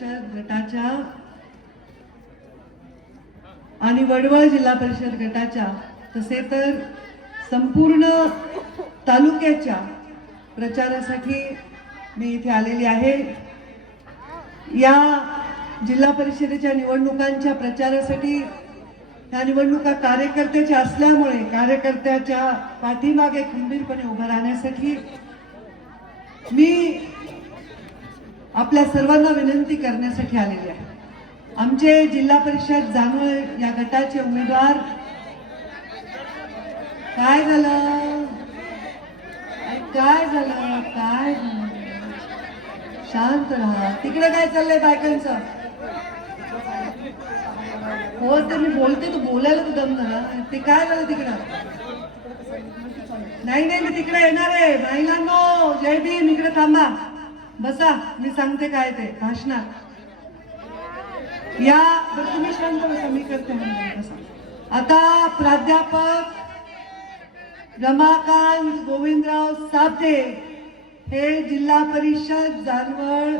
परिषद गटाच्या आणि वडवळ जिल्हा परिषद गटाच्या तसे तर संपूर्ण तालुक्याच्या प्रचारासाठी मी इथे आलेली आहे. या जिल्हा परिषदेच्या निवडणुकांच्या प्रचारासाठी ह्या निवडणुका कार्यकर्त्याच्या असल्यामुळे कार्यकर्त्याच्या पाठीमागे खंबीरपणे उभं राहण्यासाठी मी आपल्या सर्वांना विनंती करण्यासाठी आलेली आहे. आमचे जिल्हा परिषद जानवळ या गटाचे उमेदवार काय झालं? काय झालं? काय झालं? शांत राहा. तिकडे काय चाललंय बायकांचं? हो तर मी बोलते तू बोलायला तू दम ना ते काय झालं तिकडं? नाही नाही मी तिकडे येणार आहे. महिलांनो जय भीम इकडे थांबा. बसा मी सांगते काय ते भाषणात. या तुम्ही शांत बसा मी करते बसा. आता प्राध्यापक रमाकांत गोविंदराव साबदे हे जिल्हा परिषद जानवळ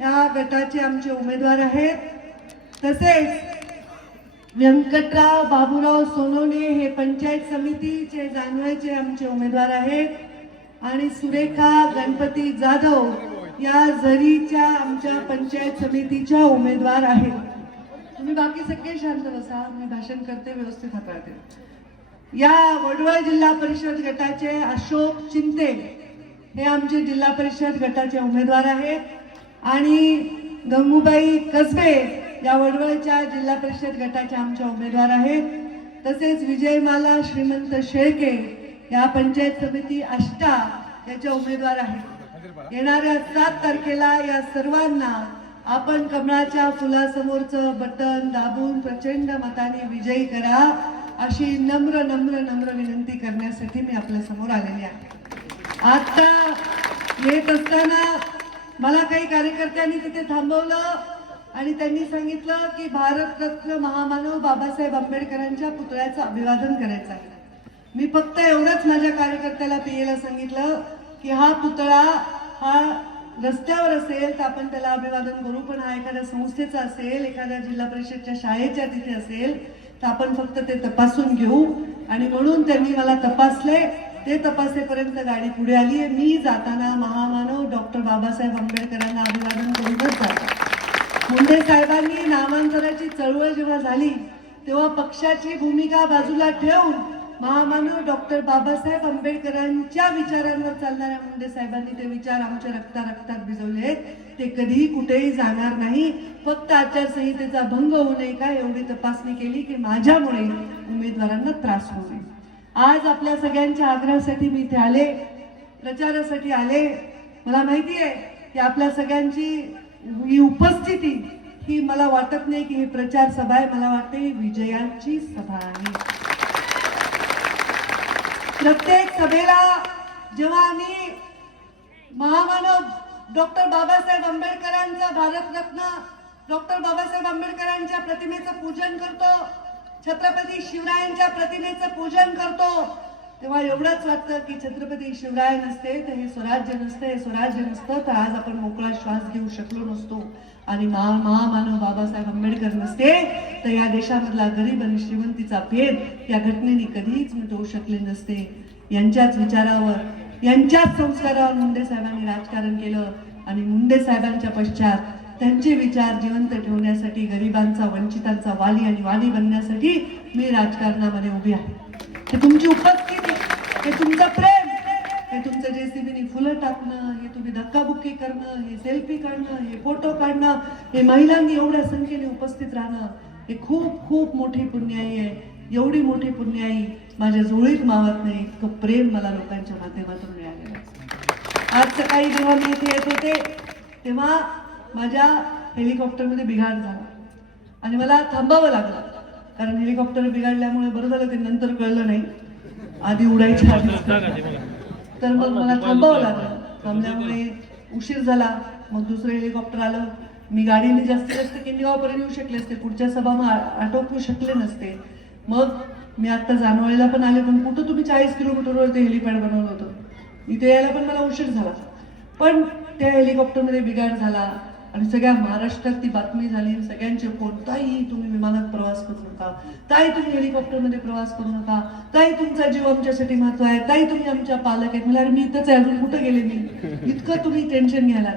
या गटाचे आमचे उमेदवार आहेत. तसेच व्यंकटराव बाबूराव सोनवणे हे पंचायत समितीचे जानवळचे आमचे उमेदवार आहेत. आणि सुरेखा गणपती जाधव या झरीच्या आमच्या पंचायत समितीच्या उमेदवार आहेत. तुम्ही बाकी सगळे शांत बसा मी भाषण करते व्यवस्थित हाताळते. या वडवळ जिल्हा परिषद गटाचे अशोक चिंते हे आमचे जिल्हा परिषद गटाचे उमेदवार आहेत. आणि गंगूबाई कसबे या वडवळच्या जिल्हा परिषद गटाच्या आमच्या उमेदवार आहेत. तसेच विजयमाला श्रीमंत शेळके या पंचायत समिती आष्टा याच्या उमेदवार आहेत. येणाऱ्या सात तारखेला या सर्वांना आपण कमळाच्या फुलासमोरचं बटन दाबून प्रचंड मताने विजयी करा अशी नम्र नम्र नम्र विनंती करण्यासाठी मी आपल्यासमोर आलेली आहे. आता येत असताना मला काही कार्यकर्त्यांनी तिथे थांबवलं आणि त्यांनी सांगितलं की भारतरत्न महामानव बाबासाहेब आंबेडकरांच्या पुतळ्याचं अभिवादन करायचं आहे. मी फक्त एवढंच माझ्या कार्यकर्त्याला पीएला सांगितलं. की हा पुतळा हा रस्त्यावर असेल तर आपण त्याला अभिवादन करू. पण हा एखाद्या संस्थेचा असेल एखाद्या जिल्हा परिषदच्या शाळेच्या तिथे असेल तर आपण फक्त ते तपासून घेऊ. आणि म्हणून त्यांनी मला तपासले ते तपासेपर्यंत गाडी पुढे आली आहे. मी जाताना महामानव डॉक्टर बाबासाहेब आंबेडकरांना अभिवादन करूनच जातो मुंडे साहेबांनी नामांतराची चळवळ जेव्हा झाली तेव्हा पक्षाची भूमिका बाजूला ठेवून महामानव डॉक्टर बाबासाहेब आंबेडकरांच्या विचारांवर चालणाऱ्या मुंडे साहेबांनी ते विचार आमच्या रक्ता रक्तात भिजवले आहेत. ते कधीही कुठेही जाणार नाही. फक्त आचारसंहितेचा भंग होऊ नये का एवढी तपासणी केली की माझ्यामुळे उमेदवारांना त्रास होऊ नये. आज आपल्या सगळ्यांच्या आग्रहासाठी मी इथे आले प्रचारासाठी आले. मला माहिती आहे की आपल्या सगळ्यांची ही उपस्थिती ही मला वाटत नाही की ही प्रचार सभा आहे. मला वाटते ही विजयांची सभा आहे. प्रत्येक सभेला जेव्हा आम्ही महामानव डॉक्टर बाबासाहेब आंबेडकरांचा भारतरत्न डॉक्टर बाबासाहेब आंबेडकरांच्या प्रतिमेचं पूजन करतो छत्रपती शिवरायांच्या प्रतिमेचं पूजन करतो तेव्हा एवढंच वाटतं की छत्रपती शिवराय नसते तर हे स्वराज्य नसतं हे स्वराज्य नसतं तर आज आपण मोकळा श्वास घेऊ शकलो नसतो. आणि महा महामानव बाबासाहेब आंबेडकर नसते तर या देशामधला गरीब आणि श्रीमंतीचा भेद या घटनेने कधीच मिटवू शकले नसते. यांच्याच विचारावर यांच्याच संस्कारावर मुंडे साहेबांनी राजकारण केलं आणि मुंडे साहेबांच्या पश्चात त्यांचे विचार जिवंत ठेवण्यासाठी गरिबांचा वंचितांचा वाली आणि वाली बनण्यासाठी मी राजकारणामध्ये उभी आहे. हे तुमची उपस्थिती हे तुमचं प्रेम हे तुमचं जेसीबीने फुलं टाकणं हे तुम्ही धक्काबुक्की करणं हे सेल्फी काढणं हे फोटो काढणं हे महिलांनी एवढ्या संख्येने उपस्थित राहणं हे खूप खूप मोठी पुण्याई आहे. एवढी मोठी पुण्याई माझ्या जुळीत मावत नाही. इतकं प्रेम मला लोकांच्या माध्यमातून मिळालेलं आहे. आज सकाळी जेव्हा मी इथे येत होते तेव्हा माझ्या हेलिकॉप्टरमध्ये बिघाड झाला. आणि मला थांबावं लागलं. कारण हेलिकॉप्टर बिघडल्यामुळे बरं झालं ते नंतर कळलं नाही. आधी उडायच्या आधीच तर मग मला थांबावं लागलं. थांबल्यामुळे उशीर झाला. मग दुसरं हेलिकॉप्टर आलं. मी गाडीने जास्तीत जास्त केंद्रगावपर्यंत येऊ शकले असते. पुढच्या सभा मग आटोपू शकले नसते. मग मी आता जानवाळीला पण आले पण कुठं तुम्ही चाळीस किलोमीटरवर ते हेलिपॅड बनवलं होतं? इथे यायला पण मला उशीर झाला. पण त्या हेलिकॉप्टरमध्ये बिघाड झाला आणि सगळ्या महाराष्ट्रात ती बातमी झाली सगळ्यांचे फोन ताई तुम्ही विमानात प्रवास करू नका. ताई तुम्ही हेलिकॉप्टरमध्ये प्रवास करू नका. ताई तुमचा जीव आमच्यासाठी महत्त्व आहे. ताई तुम्ही आमच्या पालक आहेत. मला मी इथंच आहे अजून कुठं गेले मी? इतकं तुम्ही टेन्शन घ्यायला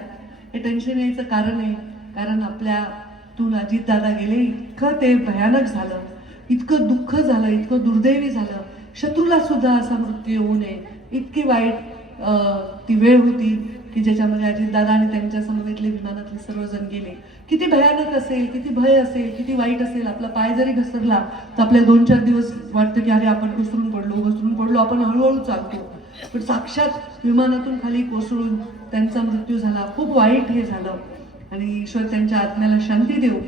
हे टेन्शन यायचं कारण आहे. कारण आपल्यातून अजितदादा गेले इतकं ते भयानक झालं इतकं दुःख झालं इतकं दुर्दैवी झालं. शत्रूला सुद्धा असा मृत्यू होऊ नये. इतकी वाईट ती वेळ होती की ज्याच्यामध्ये अजितदादा आणि त्यांच्या समवेतले विमानातले सर्वजण गेले. किती भयानक असेल किती भय असेल किती वाईट असेल आपला पाय जरी घसरला तर आपल्या दोन चार दिवस वाटतं की अरे आपण घसरून पडलो घसरून पडलो आपण हळूहळू चालतो. पण साक्षात विमानातून खाली कोसळून त्यांचा मृत्यू झाला. खूप वाईट हे झालं. आणि ईश्वर त्यांच्या आत्म्याला शांती देऊ.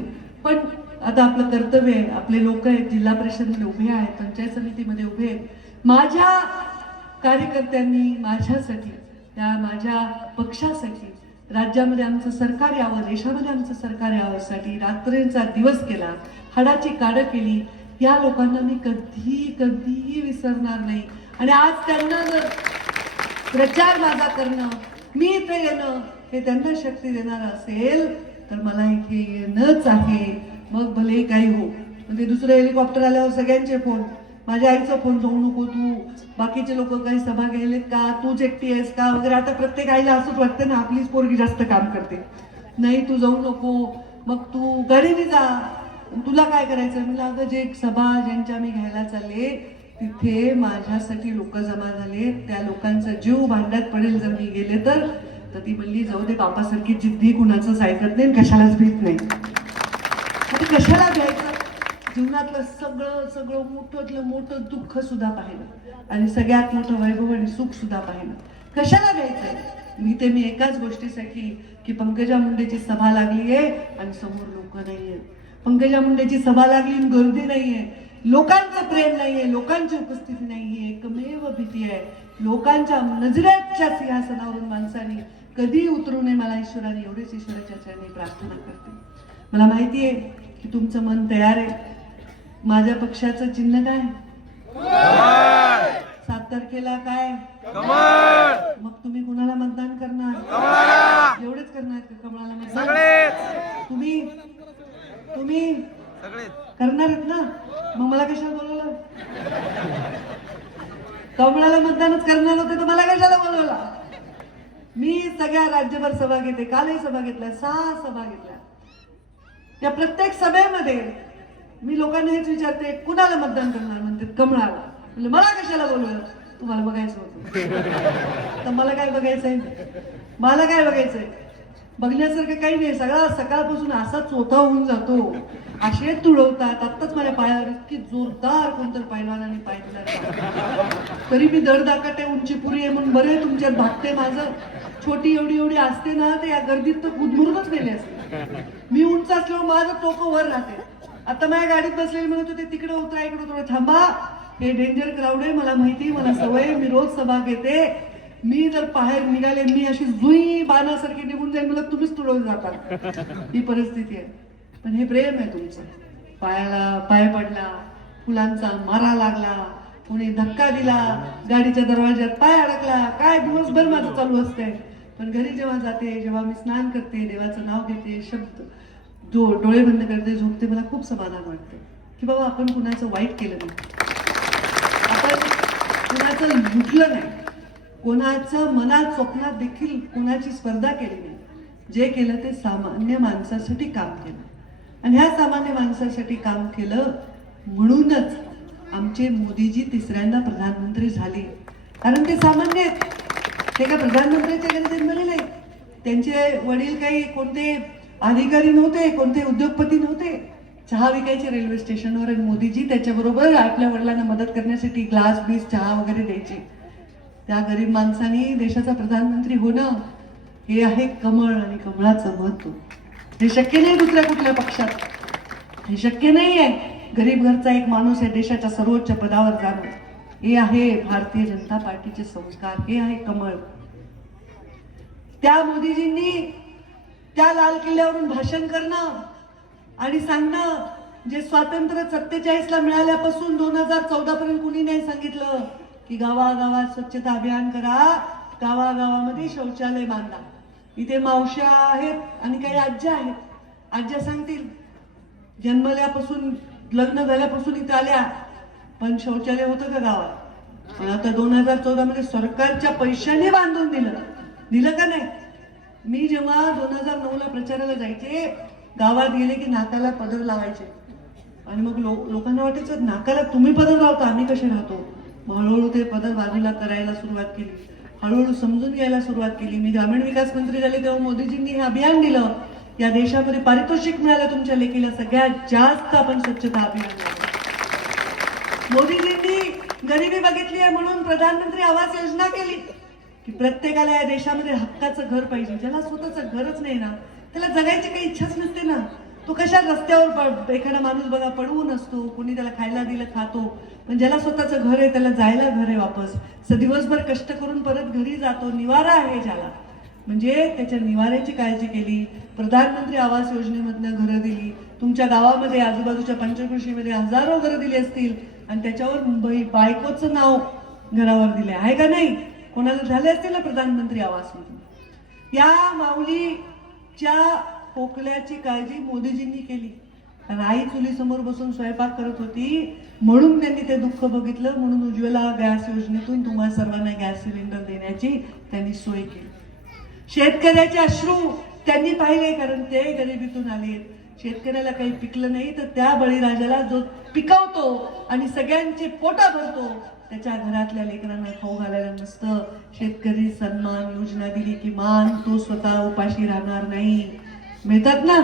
पण आता आपलं कर्तव्य आहे आपले लोक आहेत जिल्हा परिषदमध्ये उभे आहेत पंचायत समितीमध्ये उभे आहेत. माझ्या कार्यकर्त्यांनी माझ्यासाठी त्या माझ्या पक्षासाठी राज्यामध्ये आमचं सरकार यावं देशामध्ये आमचं सरकार यावंसाठी रात्रीचा दिवस केला हाडाची काढं केली. या लोकांना मी कधी कधीही विसरणार नाही. आणि आज त्यांना जर प्रचार माझा करणं मी इथे येणं हे त्यांना शक्ती देणार असेल तर मला इथे येणंच आहे. मग भले काही हो. म्हणजे दुसरं हेलिकॉप्टर आल्यावर सगळ्यांचे फोन माझ्या आईचा फोन जाऊ नको तू. बाकीचे लोक काही सभा घ्यायलेत का? तूच एकटी आहेस का? वगैरे. आता प्रत्येक आईला असंच वाटतं ना आपलीच पोरगी जास्त काम करते. नाही तू जाऊ नको. मग तू गाडीने जा. तुला काय करायचं म्हणलं अगं जे सभा ज्यांच्या मी घ्यायला चालले तिथे माझ्यासाठी लोक जमा झाले त्या लोकांचा जीव भांड्यात पडेल जर मी गेले तर. तर ती म्हणली जाऊ दे बापासारखी जिद्दी कुणाचंच ऐकत नाही कशालाच भीत नाही. कशाला घ्यायचं जीवनातलं सगळं सगळं मोठं मोठं दुःख सुद्धा पाहिलं. आणि सगळ्यात मोठं वैभव आणि सुख सुद्धा पाहिलं. कशाला घ्यायचं मी ते मी एकाच गोष्टीसाठी की पंकजा मुंडेची सभा लागली आहे आणि समोर लोक नाहीये. पंकजा मुंडेची सभा लागली आणि गर्दी नाहीये. लोकांचं प्रेम नाहीये लोकांची उपस्थिती नाहीये एकमेव भीती आहे. लोकांच्या नजरेच्या सिंहासनावरून माणसाने कधी उतरू नये मला ईश्वराने एवढेच ईश्वराच्या चरणी प्रार्थना करते. मला माहिती आहे की तुमचं मन तयार आहे. माझ्या पक्षाचं चिन्ह काय? सात तारखेला काय? मग तुम्ही कुणाला मतदान करणार? एवढेच करणार का कमळाला मतदान? तुम्ही तुम्ही करणार आहेत ना? मग मला कशाला बोलवलं? कमळाला मतदानच करणार होते तर मला कशाला बोलवला? मी सगळ्या राज्यभर सभा घेते कालही सभा घेतल्या सहा सभा घेतल्या. या प्रत्येक सभेमध्ये मी लोकांना हेच विचारते कुणाला मतदान करणार? म्हणते कमळाला. म्हणजे मला कशाला बोलवलं तुम्हाला बघायचं होतं. तर मला काय बघायचंय? मला काय बघायचंय? बघण्यासारखं काही नाही. सगळा सकाळपासून असा चोथा होऊन जातो. असे तुडवतात. आत्ताच माझ्या पायावर इतकी जोरदार कोणतर पैलवानाने पाय तरी मी दडदाकाटे उंची पुरी आहे म्हणून बरे तुमच्यात भागते माझं. छोटी एवढी एवढी असते ना ते या गर्दीत तर गुदमुरूनच गेले असते. मी उंच असल्यावर माझं टोकं वर राहते. आता माझ्या गाडीत बसलेली म्हणत होते तिकडे उतरा इकडे थोडं थांबा हे डेंजर ग्राउंड आहे मला माहिती आहे, मला सवय मी रोज सभा घेते. मी जर बाहेर निघाले मी अशी जुई बाणासारखी निघून जाईल मला तुम्हीच तुडवून जातात ही परिस्थिती आहे. पण हे प्रेम आहे तुमचं. पायाला पाय पडला फुलांचा मारा लागला कोणी धक्का दिला गाडीच्या दरवाज्यात पाय अडकला काय दिवसभर माझं चालू असतंय. पण घरी जेव्हा जाते जेव्हा मी स्नान करते देवाचं नाव घेते शब्द जो डोळे बंद करते झोपते मला खूप समाधान वाटतं. की बाबा आपण कुणाचं वाईट केलं नाही. आपण कुणाचं लुटलं नाही. कोणाचं मनात स्वप्नात देखील कोणाची स्पर्धा केली नाही. जे केलं ते सामान्य माणसासाठी काम केलं. आणि ह्या सामान्य माणसासाठी काम केलं म्हणूनच आमचे मोदीजी तिसऱ्यांदा प्रधानमंत्री झाले. कारण ते सामान्य आहेत. ते का प्रधानमंत्र्यांच्या घरी जन्मलेले आहेत. त्यांचे वडील काही कोणते अधिकारी नव्हते कोणते उद्योगपती नव्हते. चहा विकायचे रेल्वे स्टेशनवर आणि मोदीजी त्याच्याबरोबर आपल्या वडिलांना मदत करण्यासाठी ग्लास बीस चहा वगैरे द्यायचे. त्या गरीब माणसाने देशाचा प्रधानमंत्री होणं हे आहे कमळ आणि कमळाचं महत्त्व. हे शक्य नाही दुसऱ्या कुठल्या पक्षात. हे शक्य नाही आहे गरीब घरचा एक माणूस या देशाच्या सर्वोच्च पदावर जाणं. हे आहे भारतीय जनता पार्टीचे संस्कार. हे आहे कमळ. त्या मोदीजींनी त्या लाल किल्ल्यावरून भाषण करणं आणि सांगणं जे स्वातंत्र्य सत्तेचाळीस ला मिळाल्यापासून दोन हजार चौदा पर्यंत कुणी नाही सांगितलं. की गावागावात स्वच्छता अभियान करा. गावागावामध्ये शौचालय बांधा. इथे मावश्या आहेत आणि काही आज्या आहेत. आज्या सांगतील. जन्मल्यापासून लग्न झाल्यापासून इथे आल्या. पण शौचालय होतं का गावात? पण आता दोन हजार चौदा मध्ये सरकारच्या पैशाने बांधून दिलं. दिलं का नाही? मी जेव्हा दोन हजार नऊ ला प्रचाराला जायचे गावात गेले की नाकाला पदर लावायचे. आणि मग लो लोकांना वाटायचं नाकाला तुम्ही पदर लावता आम्ही कसे राहतो? हळूहळू ते पदर बाजूला करायला सुरुवात केली. हळूहळू समजून घ्यायला सुरुवात केली. मी ग्रामीण विकास मंत्री झाले तेव्हा मोदीजींनी हे अभियान दिलं. या देशामध्ये पारितोषिक मिळालं तुमच्या लेखीला. सगळ्यात जास्त आपण स्वच्छता अभियान मोदीजींनी गरिबी बघितली आहे म्हणून प्रधानमंत्री आवास योजना केली. की प्रत्येकाला या देशामध्ये हक्काचं घर पाहिजे. ज्याला स्वतःचं घरच नाही ना त्याला जगायची काही इच्छाच नसते ना. तो कशा रस्त्यावर एखादा माणूस बघा पडवून असतो. कोणी त्याला खायला दिलं खातो. पण ज्याला स्वतःचं घर आहे त्याला जायला घर आहे वापस. स दिवसभर कष्ट करून परत घरी जातो निवारा आहे ज्याला. म्हणजे त्याच्या निवाऱ्याची काळजी केली प्रधानमंत्री आवास योजनेमधनं घरं दिली तुमच्या गावामध्ये आजूबाजूच्या पंचकृषीमध्ये हजारो घरं दिली असतील आणि त्याच्यावर मुंबई बायकोचं नाव घरावर दिले आहे का नाही? कोणाला झाले असतील ना प्रधानमंत्री आवास या माऊलीच्या खोकल्याची काळजी मोदीजींनी केली. कारण आई चुलीसमोर बसून स्वयंपाक करत होती. म्हणून त्यांनी ते दुःख बघितलं. म्हणून उज्ज्वला गॅस योजनेतून तुम्हा सर्वांना गॅस सिलेंडर देण्याची त्यांनी सोय केली. शेतकऱ्याचे अश्रू त्यांनी पाहिले कारण ते गरिबीतून आले. शेतकऱ्याला काही पिकलं नाही तर त्या बळीराजाला जो पिकवतो आणि सगळ्यांचे पोटा भरतो त्याच्या घरातल्या लेकरांना खाऊ घालायला नसतं. शेतकरी सन्मान योजना दिली की मान तो स्वतः उपाशी राहणार नाही. मिळतात ना?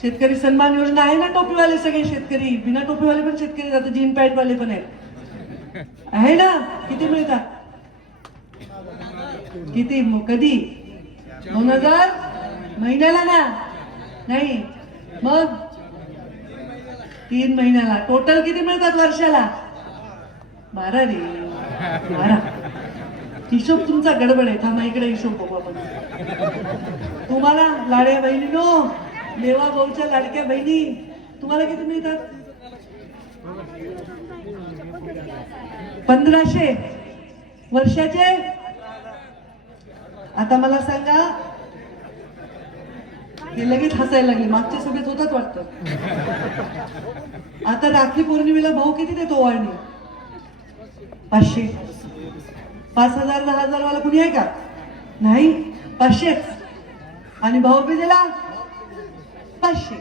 शेतकरी सन्मान योजना आहे ना टोपीवाले? सगळे शेतकरी. बिना टोपीवाले पण शेतकरी जातात जीन पॅन्ट वाले पण आहेत. आहे ना? किती मिळतात? किती? कधी? दोन हजार महिन्याला ना? नाही. मग? तीन महिन्याला. टोटल किती मिळतात वर्षाला? बारा रे. बारा. हिशोब तुमचा गडबड आहे. थांबा इकडे हिशोब बघू आपण. तुम्हाला लाड्या बहिणीनो मेवा भाऊच्या लाडक्या बहिणी तुम्हाला किती मिळतात? पंधराशे. वर्षाचे? आता मला सांगा हे लगेच हसायला लागले. मागच्या सभेत होतात वाटतं. आता राखी पौर्णिमेला भाऊ किती देतो वाळणी पाचशे. पाच हजार दहा हजार वाला कुणी आहे का? नाही? पाचशेच. आणि भाऊ बीजेला पाचशे.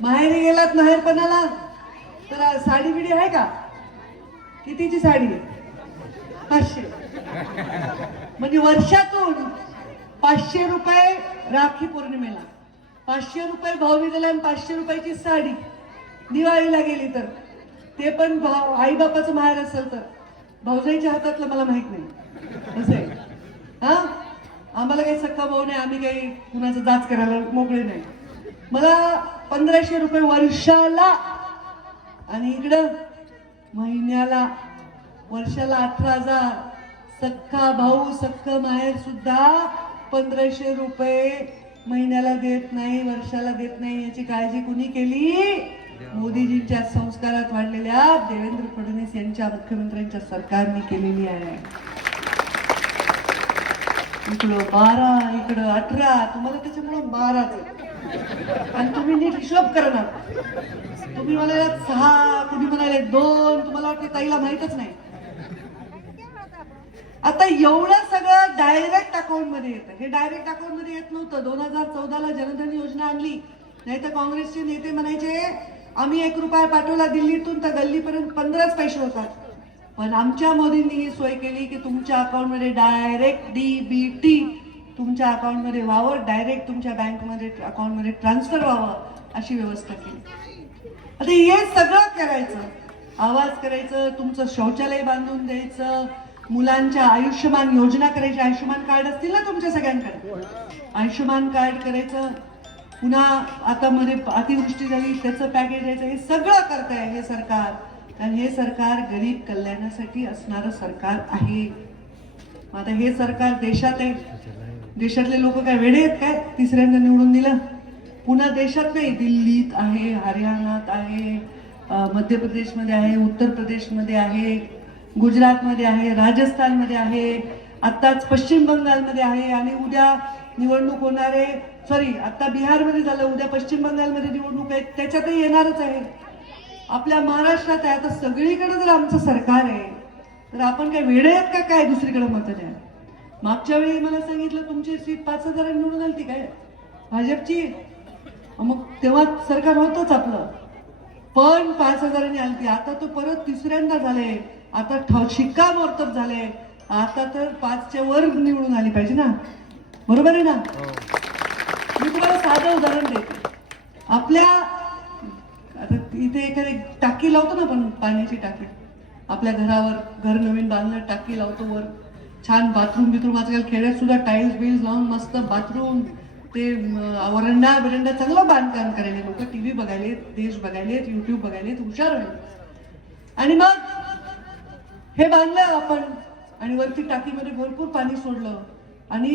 माहेरी गेलात माहेरपणाला? तर साडी बिडी आहे का? कितीची साडी आहे? पाचशे. म्हणजे वर्षातून पाचशे रुपये राखी पौर्णिमेला पाचशे रुपये भाऊबीजेला आणि पाचशे रुपयाची साडी दिवाळीला गेली तर. ते पण भाऊ आई बापाचं माहेर असेल तर. भाऊजाईच्या हातातलं मला माहीत नाही. असं आहे. हा? आम्हाला काही सक्का भाऊ नाही आम्ही काही कुणाचं जाच करायला मोकळे नाही. मला पंधराशे रुपये वर्षाला आणि इकडं महिन्याला वर्षाला अठरा हजार. सख्खा भाऊ सख्ख माहेर सुद्धा पंधराशे रुपये महिन्याला देत नाही वर्षाला देत नाही याची काळजी कुणी केली? मोदीजींच्या संस्कारात वाढलेल्या देवेंद्र फडणवीस यांच्या मुख्यमंत्र्यांच्या सरकारने केलेली आहे. इकडं बारा इकडं अठरा तुम्हाला त्याच्यामुळं बाराच आणि तुम्ही नीट हिशोब करणार तुम्ही म्हणाले सहा तुम्ही म्हणाले दोन तुम्हाला वाटते ताईला माहितच नाही. आता एवढं सगळं डायरेक्ट अकाउंटमध्ये येतं. हे डायरेक्ट अकाउंटमध्ये येत नव्हतं. दोन हजार चौदाला जनधन योजना आणली. नाही तर काँग्रेसचे नेते म्हणायचे आम्ही एक रुपया पाठवला दिल्लीतून तर गल्लीपर्यंत पंधराच पैसे होतात. पण आमच्या मोदींनी ही सोय केली की तुमच्या अकाउंटमध्ये डायरेक्ट डी बी टी तुमच्या अकाउंटमध्ये व्हावं डायरेक्ट तुमच्या बँकमध्ये अकाउंटमध्ये ट्रान्सफर व्हावं अशी व्यवस्था केली. आता हे सगळं करायचं. आवाज करायचं तुमचं शौचालय बांधून द्यायचं मुलांच्या आयुष्यमान योजना करायची. आयुष्यमान कार्ड असतील ना तुमच्या सगळ्यांकडे? आयुष्यमान कार्ड करायचं. पुन्हा आता मध्ये अतिवृष्टी झाली त्याचं पॅकेज द्यायचं. हे सगळं करतंय हे सरकार. आणि हे सरकार गरीब कल्याणासाठी असणारं सरकार आहे. आता हे सरकार देशात आहे. देशातले लोक काय वेडे आहेत काय? तिसऱ्यांदा निवडून दिलं. पुन्हा देशात नाही दिल्लीत आहे हरियाणात आहे मध्य प्रदेशमध्ये आहे उत्तर प्रदेशमध्ये आहे गुजरातमध्ये आहे राजस्थानमध्ये आहे आत्ताच पश्चिम बंगालमध्ये आहे आणि उद्या निवडणूक होणार आहे. सॉरी आत्ता बिहारमध्ये झालं उद्या पश्चिम बंगालमध्ये निवडणूक आहे. त्याच्यातही येणारच आहे. आपल्या महाराष्ट्रात आहे आता सगळीकडे जर आमचं सरकार आहे तर आपण काय वेळ आहेत का काय दुसरीकडे मतं द्या मागच्या वेळी मला सांगितलं तुमची सीट पाच हजार निवडून आली ती काय? भाजपची? मग तेव्हा सरकार होतच आपलं. पण पाच हजारांनी आलती आता तो परत तिसऱ्यांदा झाले आता ठ- शिक्कामोर्तब झाले आता तर पाचच्या वर निवडून आली पाहिजे ना. बरोबर आहे ना? मी तुम्हाला साधं उदाहरण देते. आपल्या आता इथे एखादी टाकी लावतो ना आपण पाण्याची टाकी. आपल्या घरावर घर नवीन बांधलं टाकी लावतो वर. छान बाथरूम बिथरूम आजकाल खेड्यात सुद्धा टाईल्स बिल्स लावून मस्त बाथरूम ते म, वरंडा बिरंडा चांगलं बांधकाम करायले लोक टीव्ही बघायलेत देश बघायलेत युट्यूब बघायलेत हुशार व्हायले आणि मग हे बांधलं आपण आणि वरती टाकीमध्ये भरपूर पाणी सोडलं आणि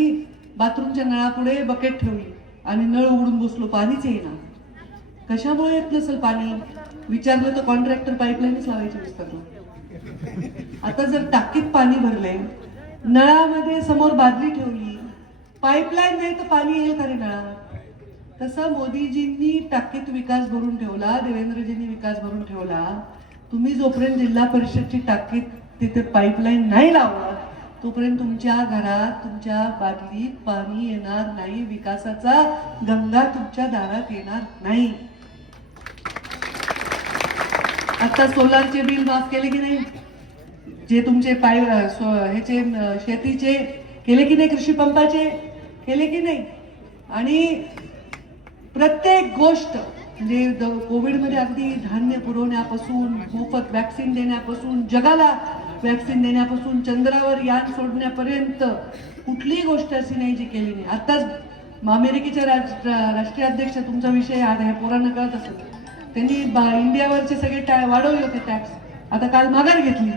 बाथरूमच्या नळापुढे बकेट ठेवली आणि नळ उघडून बसलो पाणीच येईना. कशामुळे येत नसेल पाणी? विचारलं तर कॉन्ट्रॅक्टर पाईपलाईनच लावायची विसरलो आता जर टाकीत पाणी भरले नळामध्ये समोर बादली ठेवली. पाईपलाईन नाही तर पाणी येईल का रे तसं मोदीजींनी टाकीत विकास भरून ठेवला देवेंद्रजींनी विकास भरून ठेवला. तुम्ही जोपर्यंत जिल्हा परिषदची टाकीत तिथे पाईपलाईन नाही लावणार तोपर्यंत तुमच्या घरात तुमच्या बादलीत पाणी येणार नाही विकासाचा गंगा तुमच्या दारात येणार नाही. आता सोलारचे बिल माफ केले की नाही? जे तुमचे पाय ह्याचे शेतीचे केले की नाही कृषी पंपाचे? केले की नाही? आणि प्रत्येक गोष्ट म्हणजे द- कोविडमध्ये अगदी धान्य पुरवण्यापासून मोफत वॅक्सिन देण्यापासून जगाला वॅक्सिन देण्यापासून चंद्रावर यान सोडण्यापर्यंत कुठलीही गोष्ट अशी नाही जी केली नाही. आत्ताच अमेरिकेच्या राज राष्ट्रीय अध्यक्ष तुमचा विषय आज आहे पोरांना कळत असेल. त्यांनी बा- इंडियावरचे सगळे टॅ वाढवले होते टॅक्स. आता काल माघार घेतली.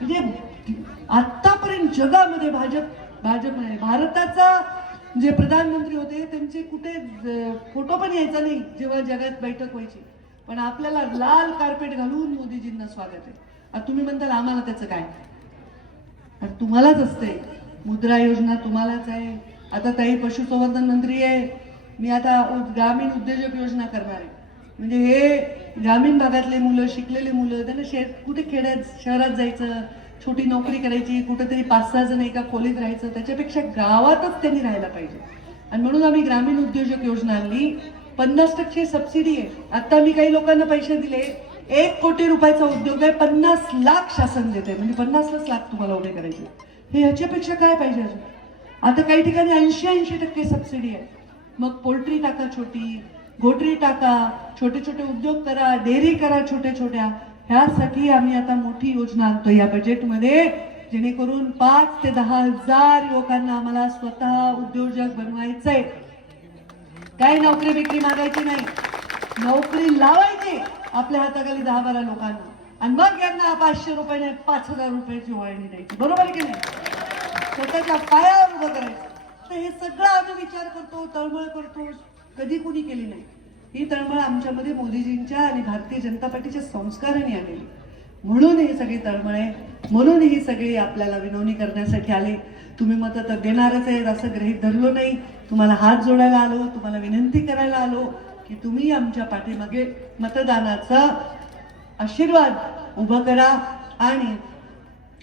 म्हणजे आतापर्यंत जगामध्ये भाजप भाजप नाही भारताचा जे प्रधानमंत्री होते त्यांचे कुठे फोटो पण यायचा नाही जेव्हा जगात बैठक व्हायची. पण आपल्याला लाल कार्पेट घालून मोदीजींना स्वागत आहे. आता तुम्ही म्हणताल आम्हाला त्याचं काय? तुम्हालाच असते मुद्रा योजना तुम्हालाच आहे. आता ताई पशुसंवर्धन मंत्री आहे. मी आता उ- ग्रामीण उद्योजक योजना करणार आहे. म्हणजे हे ग्रामीण भागातले मुलं शिकलेले मुलं त्यांना शे कुठे खेड्यात शहरात जायचं छोटी नोकरी करायची कुठेतरी पाच सहा जण एका खोलीत राहायचं त्याच्यापेक्षा गावातच त्यांनी राहायला पाहिजे. आणि म्हणून आम्ही ग्रामीण उद्योजक योजना आणली पन्नास टक्के सबसिडी आहे. आता मी काही लोकांना पैसे दिले. एक कोटी रुपयाचा उद्योग आहे. पन्नास लाख शासन देते म्हणजे पन्नासच लाख तुम्हाला उभे करायचे. हे ह्याच्यापेक्षा काय पाहिजे अजून? आता काही ठिकाणी ऐंशी ऐंशी टक्के सबसिडी आहे. मग पोल्ट्री टाका छोटी गोटरी टाका छोटे छोटे उद्योग करा डेअरी करा छोट्या छोट्या. ह्यासाठी आम्ही आता मोठी योजना आणतो या बजेटमध्ये जेणेकरून पाच ते दहा हजार लोकांना आम्हाला स्वतः उद्योजक बनवायचंय. काही नोकरी बिकरी मागायची नाही. नोकरी लावायची आपल्या हाताखाली दहा बारा लोकांना. आणि मग यांना पाचशे रुपये नाही पाच हजार रुपयाची वळणी द्यायची. बरोबर की नाही? स्वतःच्या पायावर उभं करायचं. तर हे सगळं आम्ही विचार करतो तळमळ करतो कधी कुणी केली नाही. ही तळमळ आमच्यामध्ये मोदीजींच्या आणि भारतीय जनता पार्टीच्या संस्काराने आलेली. म्हणून ही सगळी तळमळ आहे म्हणून ही सगळी आपल्याला विनवणी करण्यासाठी आले. तुम्ही मतं तर देणारच आहेत असं गृहीत धरलो नाही. तुम्हाला हात जोडायला आलो तुम्हाला विनंती करायला आलो की तुम्ही आमच्या पाठीमागे मतदानाचा आशीर्वाद उभं करा आणि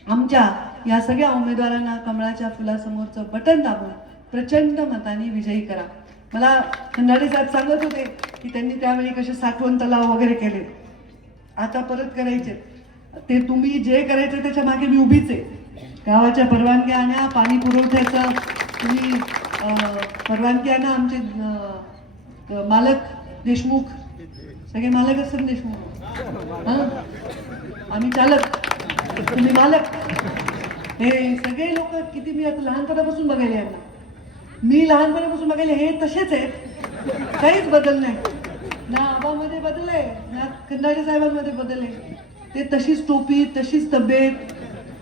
आमच्या या सगळ्या उमेदवारांना कमळाच्या फुलासमोरचं बटन दाबून प्रचंड मताने विजयी करा. मला खंडाळे साहेब सांगत होते की त्यांनी त्यावेळी कसे साठवण तलाव वगैरे केले. आता परत करायचे. ते तुम्ही जे करायचं त्याच्यामागे मी उभीच आहे. गावाच्या परवानग्या आणा पाणी पुरवठ्याचा तुम्ही परवानगी आणा आमचे मालक देशमुख. सगळे मालक असतात देशमुख. हां? आम्ही चालक. तुम्ही मालक. हे सगळे लोक किती मी आता लहानपणापासून बघायला यांना मी लहानपणापासून बघायला हे तसेच आहेत. काहीच बदल नाही. ना आबामध्ये बदल आहे ना खंडारे साहेबांमध्ये बदल आहे. ते तशीच टोपी तशीच तब्येत.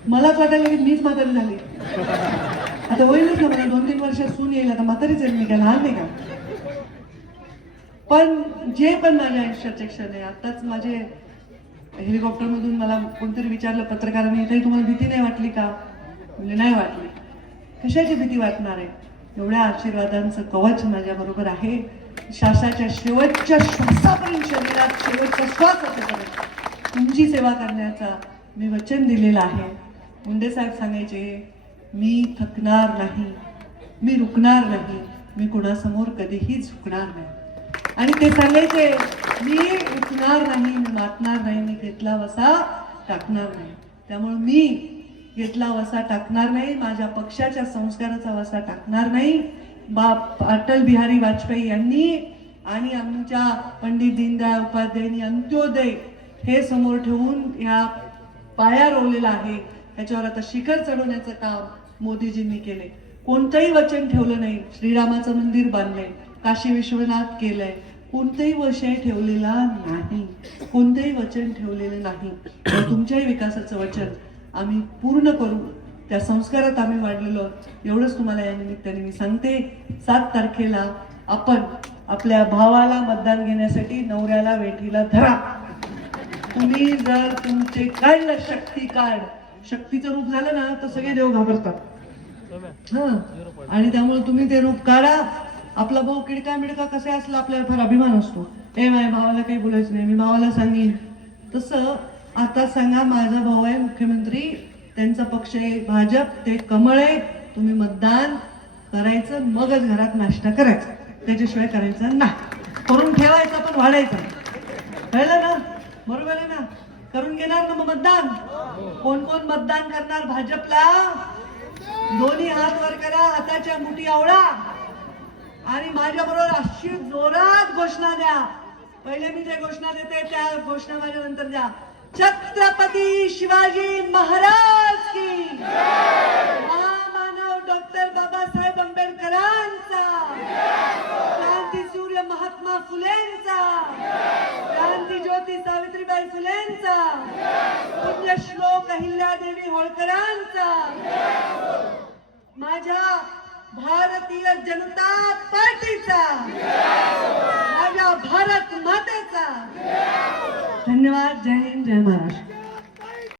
मलाच वाटायला की मीच म्हातारी झाली. आता होईलच ना मला दोन तीन वर्षात सून येईल आता म्हातारीच येईल मी काय लहान नाही का? पण जे पण माझ्या आयुष्याचे क्षण आहे आताच माझे हेलिकॉप्टरमधून मला कोणतरी विचारलं पत्रकारांनी काही तुम्हाला भीती नाही वाटली का? म्हणजे नाही वाटली. कशाची भीती वाटणार आहे? एवढ्या आशीर्वादांचं कवच माझ्या बरोबर आहे. श्वासाच्या शेवटच्या श्वासापर्यंत शरीरात शेवटच्या श्वास असेपर्यंत तुमची सेवा करण्याचा मी वचन दिलेलं आहे. मुंडे साहेब सांगायचे मी थकणार नाही मी रुकणार नाही मी कुणासमोर कधीही झुकणार नाही. आणि ते सांगायचे मी उठणार नाही मी मातणार नाही मी घेतला वसा टाकणार नाही. त्यामुळे मी घेतला वसा टाकणार नाही माझ्या पक्षाच्या संस्काराचा वसा टाकणार नाही. बाप अटल बिहारी वाजपेयी यांनी आणि आमच्या पंडित दीनदयाळ उपाध्यायांनी अंत्योदय हे समोर ठेवून या पाया रोवलेला आहे. त्याच्यावर आता शिखर चढवण्याचं काम मोदीजींनी केले कोणतंही वचन ठेवलं नाही श्रीरामाचं मंदिर बांधलंय काशी विश्वनाथ केलंय. कोणतंही विषय ठेवलेला नाही. कोणतंही वचन ठेवलेलं नाही. तुमच्याही विकासाचं वचन आम्ही पूर्ण करू. त्या संस्कारात आम्ही वाढलेलो एवढंच तुम्हाला या निमित्ताने मी सांगते. सात तारखेला आपण आपल्या भावाला मतदान घेण्यासाठी नवऱ्याला वेठीला धरा. तुम्ही जर तुमचे काढलं शक्ती कार्ड शक्तीचं रूप झालं ना तर सगळे देव घाबरतात. आणि त्यामुळे तुम्ही ते रूप काढा. आपला भाऊ किडका मिडका कसे असला आपल्याला फार अभिमान असतो. ए माझ्या भावाला काही बोलायचं नाही. मी भावाला सांगेन. तसं आता सांगा माझा भाऊ आहे मुख्यमंत्री त्यांचा पक्ष आहे भाजप ते कमळ आहे तुम्ही मतदान करायचं मगच घरात नाश्ता करायचा. त्याच्याशिवाय करायचं नाही. करून ठेवायचा पण वाढायचा कळलं ना? बरोबर आहे ना? करून घेणार ना मग मतदान? कोण कोण मतदान करणार भाजपला? दोन्ही हात वर करा हाताच्या मुठी आवळा. आणि माझ्या बरोबर अशी जोरात घोषणा द्या. पहिले मी जे घोषणा देते त्या घोषणा माझ्या नंतर द्या. छत्रपती शिवाजी महाराज की महामानव डॉक्टर बाबासाहेब आंबेडकरांचा क्रांती सूर्य महात्मा फुलेंचा क्रांती ज्योती सावित्रीबाई फुलेंचा पुण्यश्लोक अहिल्यादेवी होळकरांचा माझ्या भारतीय जनता पार्टीचा. माझ्या भारत मातेचा. धन्यवाद जय हिंद जय महाराष्ट्र.